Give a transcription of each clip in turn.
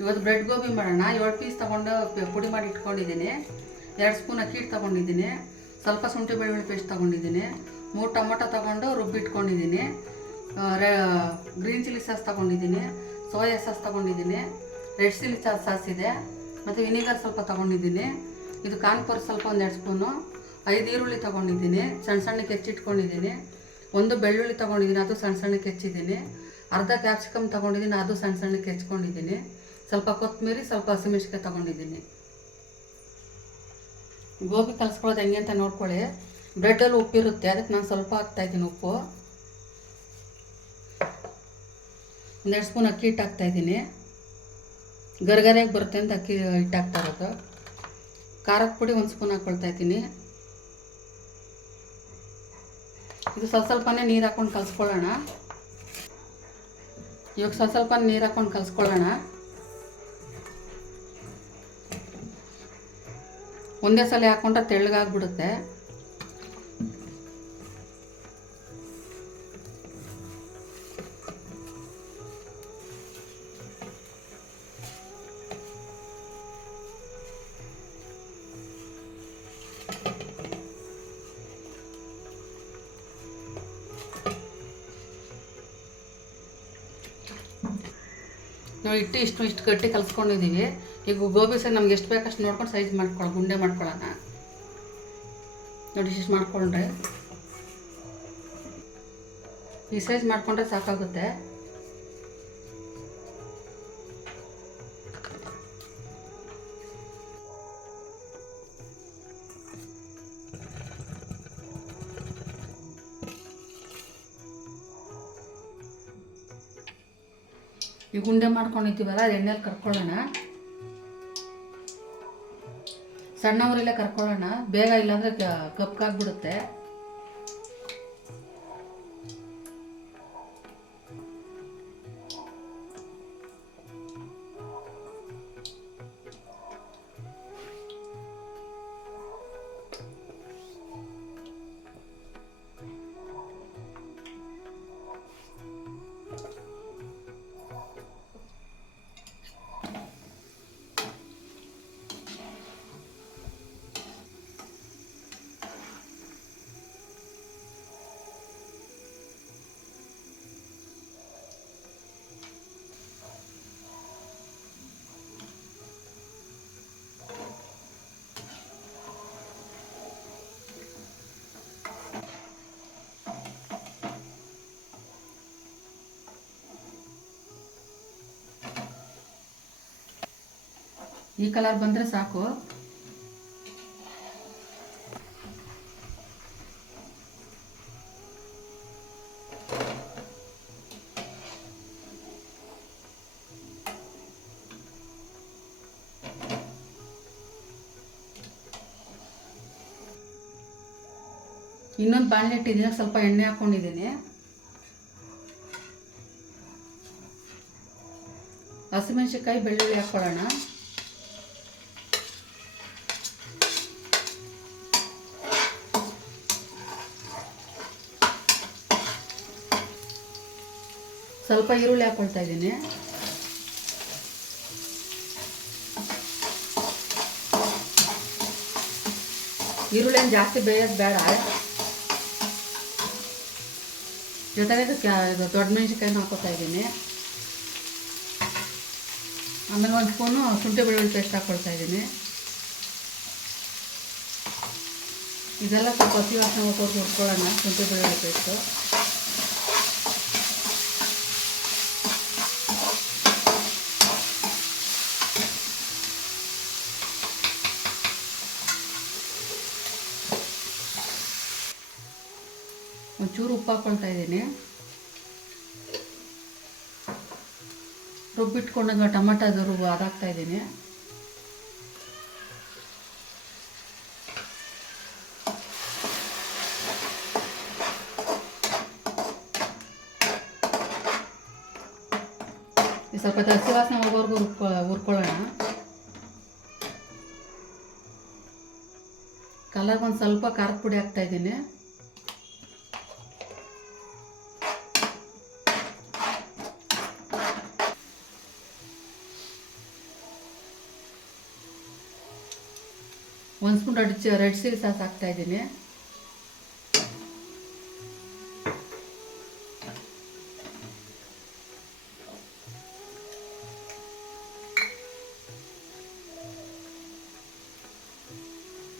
ಇವತ್ತು ಬ್ರೆಡ್ ಗೋಬಿ ಮಾಡೋಣ. ಏಳು ಪೀಸ್ ತೊಗೊಂಡು ಪುಡಿ ಮಾಡಿ ಇಟ್ಕೊಂಡಿದ್ದೀನಿ. ಎರಡು ಸ್ಪೂನ್ ಅಕ್ಕಿ ಹಿಟ್ಟು ತೊಗೊಂಡಿದ್ದೀನಿ. ಸ್ವಲ್ಪ ಶುಂಠಿ ಬೆಳ್ಳುಳ್ಳಿ ಪೇಸ್ಟ್ ತೊಗೊಂಡಿದ್ದೀನಿ. ಮೂರು ಟೊಮೊಟೊ ತೊಗೊಂಡು ರುಬ್ಬಿ ಇಟ್ಕೊಂಡಿದ್ದೀನಿ. ಗ್ರೀನ್ ಚಿಲ್ಲಿ ಸಾಸ್ ತೊಗೊಂಡಿದ್ದೀನಿ. ಸೋಯಾ ಸಾಸ್ ತೊಗೊಂಡಿದ್ದೀನಿ. ರೆಡ್ ಚಿಲ್ಲಿ ಸಾಸ್ ಸಾಸ್ ಇದೆ. ಮತ್ತು ವಿನಿಗರ್ ಸ್ವಲ್ಪ ತೊಗೊಂಡಿದ್ದೀನಿ. ಇದು ಕಾನ್ಪುರ್ ಸ್ವಲ್ಪ ಒಂದು ಎರಡು ಸ್ಪೂನು. ಐದು ಈರುಳ್ಳಿ ತೊಗೊಂಡಿದ್ದೀನಿ. ಸಣ್ಣ ಸಣ್ಣಕ್ಕೆ ಹೆಚ್ಚಿಟ್ಕೊಂಡಿದ್ದೀನಿ ಒಂದು ಬೆಳ್ಳುಳ್ಳಿ ತೊಗೊಂಡಿದ್ದೀನಿ. ಅದು ಸಣ್ಣ ಸಣ್ಣಕ್ಕೆ ಹೆಚ್ಚಿದ್ದೀನಿ. ಅರ್ಧ ಕ್ಯಾಪ್ಸಿಕಮ್ ತೊಗೊಂಡಿದ್ದೀನಿ. ಅದು ಸಣ್ಣ ಸಣ್ಣಕ್ಕೆ ಹೆಚ್ಕೊಂಡಿದ್ದೀನಿ ಸ್ವಲ್ಪ ಕೊತ್ತಂಬರಿ, ಸ್ವಲ್ಪ ಹಸಿಮೆಣ್ಸಿಕಾಯಿ ತೊಗೊಂಡಿದ್ದೀನಿ. ಗೋಬಿ ಕಲಿಸ್ಕೊಳ್ಳೋದು ಹೆಂಗೆ ಅಂತ ನೋಡ್ಕೊಳ್ಳಿ. ಬ್ರೆಡ್ಡಲ್ಲಿ ಉಪ್ಪಿರುತ್ತೆ ಅದಕ್ಕೆ ನಾನು ಸ್ವಲ್ಪ ಹಾಕ್ತಾಯಿದ್ದೀನಿ ಉಪ್ಪು. ಒಂದೆರಡು ಸ್ಪೂನ್ ಅಕ್ಕಿ ಹಿಟ್ಟು ಹಾಕ್ತಾಯಿದ್ದೀನಿ ಗರ್ಗರೆಗೆ ಬರುತ್ತೆ ಅಂತ ಅಕ್ಕಿ ಹಿಟ್ಟು ಹಾಕ್ತಾ ಇರೋದು. ಖಾರದ ಪುಡಿ ಒಂದು ಸ್ಪೂನ್ ಹಾಕ್ಕೊಳ್ತಾ ಇದ್ದೀನಿ. ಇದು ಸ್ವಲ್ಪ ಸ್ವಲ್ಪನೇ ನೀರು ಹಾಕ್ಕೊಂಡು ಕಲಿಸ್ಕೊಳ್ಳೋಣ. ಇವಾಗ ಸ್ವಲ್ಪ ಸ್ವಲ್ಪ ನೀರು ಹಾಕ್ಕೊಂಡು ಕಲಿಸ್ಕೊಳ್ಳೋಣ. ಒಂದೇ ಸಲ ಹಾಕ್ಕೊಂಡ್ರೆ ತೆಳ್ಳಗಾಗ್ಬಿಡುತ್ತೆ. ನಾವು ಇಟ್ಟು ಇಷ್ಟು ಇಷ್ಟು ಗಟ್ಟಿ ಕಲಿಸ್ಕೊಂಡಿದ್ದೀವಿ ಈಗ ಗೋಬಿ ಸೈಜ್ ನಮ್ಗೆ ಎಷ್ಟು ಬೇಕಷ್ಟು ನೋಡ್ಕೊಂಡು ಸೈಜ್ ಮಾಡ್ಕೊಳ್ಳೋ ಗುಂಡೆ ಮಾಡ್ಕೊಳ್ಳೋಣ. ನೋಡಿ, ಇಷ್ಟು ಮಾಡಿಕೊಂಡ್ರೆ. ಈ ಸೈಜ್ ಮಾಡಿಕೊಂಡ್ರೆ ಸಾಕಾಗುತ್ತೆ. ಈ ಗುಂಡೆ ಮಾಡ್ಕೊಂಡಿದ್ದೀವಲ್ಲ ಅದು ಎಣ್ಣೆಲಿ ಕರ್ಕೊಳ್ಳೋಣ. ಸಣ್ಣವರೆಲ್ಲ ಕರ್ಕೊಳ್ಳೋಣ. ಬೇಗ ಇಲ್ಲಾಂದರೆ ಕ- ಈ ಕಲರ್ ಬಂದರೆ ಸಾಕು. ಇನ್ನೊಂದು ಬಾಣಲೆ ಇಟ್ಟಿದ್ದೀನಿ ಸ್ವಲ್ಪ ಎಣ್ಣೆ ಹಾಕ್ಕೊಂಡಿದ್ದೀನಿ ಹಸಿಮೆಣ್ಸಿನ್ಕಾಯಿ ಬೆಳ್ಳುಳ್ಳಿ ಹಾಕ್ಕೊಳ್ಳೋಣ ಸ್ವಲ್ಪ ಈರುಳ್ಳಿ ಹಾಕೊಳ್ತಾ ಇದ್ದೀನಿ. ಈರುಳ್ಳಿ ಜಾಸ್ತಿ ಬೇಯೋದು ಬೇಡ. ಜೊತೆಗೆ ಇದು ದೊಡ್ಡ ಮೆಣಸಿನ್ಕಾಯಿನ ಹಾಕೋತಾ ಇದ್ದೀನಿ. ಆಮೇಲೆ ಒಂದು ಸ್ಪೂನು ಶುಂಠಿ ಬೆಳ್ಳುಳ್ಳಿ ಪೇಸ್ಟ್ ಹಾಕ್ಕೊಳ್ತಾ ಇದ್ದೀನಿ. ಇದೆಲ್ಲ ಸ್ವಲ್ಪ ಹಸಿ ವಾಸನೆ ಹೋಗೋದು ಹುಡ್ಕೊಳ್ಳೋಣ ಶುಂಠಿ ಬೆಳ್ಳುಳ್ಳಿ ಪೇಸ್ಟು. ಒಂಚೂರು ಉಪ್ಪು ಹಾಕ್ಕೊಳ್ತಾ ಇದ್ದೀನಿ. ರುಬ್ಬಿಟ್ಕೊಂಡಾಗ ಟೊಮೆಟೊದು ರುಬ್ಬು ಅದಾಗ್ತಾ ಇದ್ದೀನಿ. ಇದು ಸ್ವಲ್ಪ ಹಸಿ ವಾಸನೆ ಹೋಗೋವರೆಗೂ ಹುರ್ಕೊ ಹುರ್ಕೊಳ್ಳೋಣ ಕಲರ್ಗೆ ಒಂದು ಸ್ವಲ್ಪ ಖಾರದ ಪುಡಿ ಹಾಕ್ತಾ ಒಂದು spoon red red chilli sauce ಹಾಕ್ತಾ ಇದ್ದೀನಿ.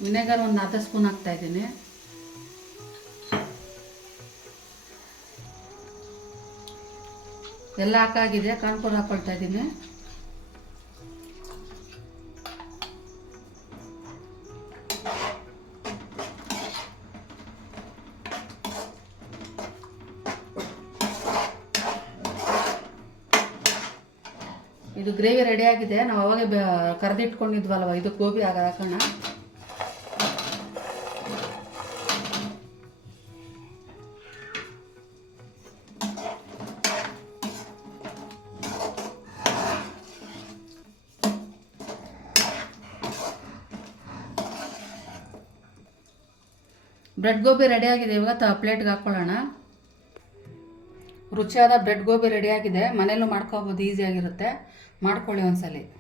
ವಿನೆಗರ್ ಒಂದು ಅರ್ಧ ಸ್ಪೂನ್ ಹಾಕ್ತಾ ಇದ್ದೀನಿ. ಎಲ್ಲ ಹಾಕಾಗಿದೆ ಕಾಣ್ಕೊಂಡು ಹಾಕೊಳ್ತಾ ಇದ್ದೀನಿ. ಇದು ಗ್ರೇವಿ ರೆಡಿ ಆಗಿದೆ. ನಾವು ಅವಾಗೆ ಕರೆದಿಟ್ಕೊಂಡಿದ್ವಲ್ವ? ಇದು ಗೋಬಿ ಆಗ ಹಾಕೋಣ. ಬ್ರೆಡ್ ಗೋಬಿ ರೆಡಿ ಆಗಿದೆ. ಇವಾಗ ಪ್ಲೇಟ್ಗೆ ಹಾಕ್ಕೊಳ್ಳೋಣ ರುಚಿಯಾದ ಬ್ರೆಡ್ ಗೋಬಿ ರೆಡಿ ಆಗಿದೆ. ಮನೇಲೂ ಮಾಡ್ಕೋಬೋದು. ಈಸಿಯಾಗಿರುತ್ತೆ ಮಾಡ್ಕೊಳ್ಳಿ ಒಂದ್ಸಲಿ.